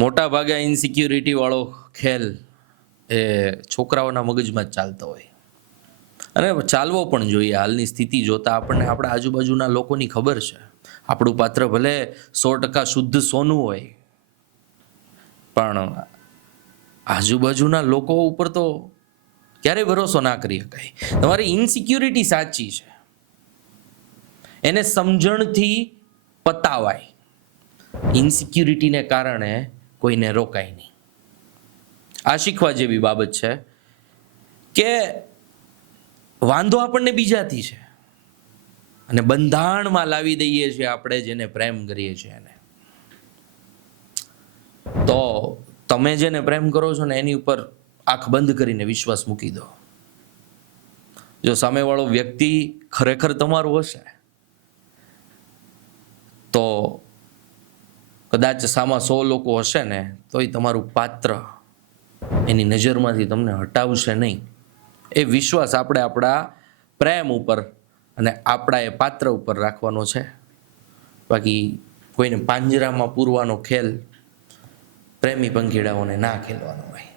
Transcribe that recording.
મોટા ભાગે ઇનસિક્યુરિટી વાળો ખેલ એ છોકરાઓના મગજમાં જ ચાલતો હોય અને ચાલવો પણ જોઈએ. હાલની સ્થિતિ જોતા આપણને આપણા આજુબાજુના લોકોની ખબર છે. આપણું પાત્ર ભલે 100% શુદ્ધ સોનું હોય, પણ આજુબાજુના લોકો ઉપર તો ક્યારેય ભરોસો ના કરી શકાય. તમારી ઇનસિક્યુરિટી સાચી છે, એને સમજણથી પતાવાય. ઇનસિક્યુરિટીને કારણે કોઈને રોકાય નહીં. આ શીખવા જેવી બાબત છે કે વાંધો આપણને બીજાથી છે અને બંધાણમાં લાવી દઈએ છીએ આપણે જેને પ્રેમ કરીએ છીએ એને. તો તમે જેને પ્રેમ કરો છો ને એની ઉપર આંખ બંધ કરીને વિશ્વાસ મૂકી દો. જો સામેવાળો વ્યક્તિ ખરેખર તમારું હશે તો કદાચ સામા 100 લોકો હશે ને તોય તમારું પાત્ર એની નજરમાંથી તમને હટાવશે નહીં. એ વિશ્વાસ આપણે આપણા પ્રેમ ઉપર અને આપણા એ પાત્ર ઉપર રાખવાનો છે. બાકી કોઈને પાંજરામાં પૂરવાનો ખેલ પ્રેમી પંખીડાઓને ના ખેલવાનો હોય.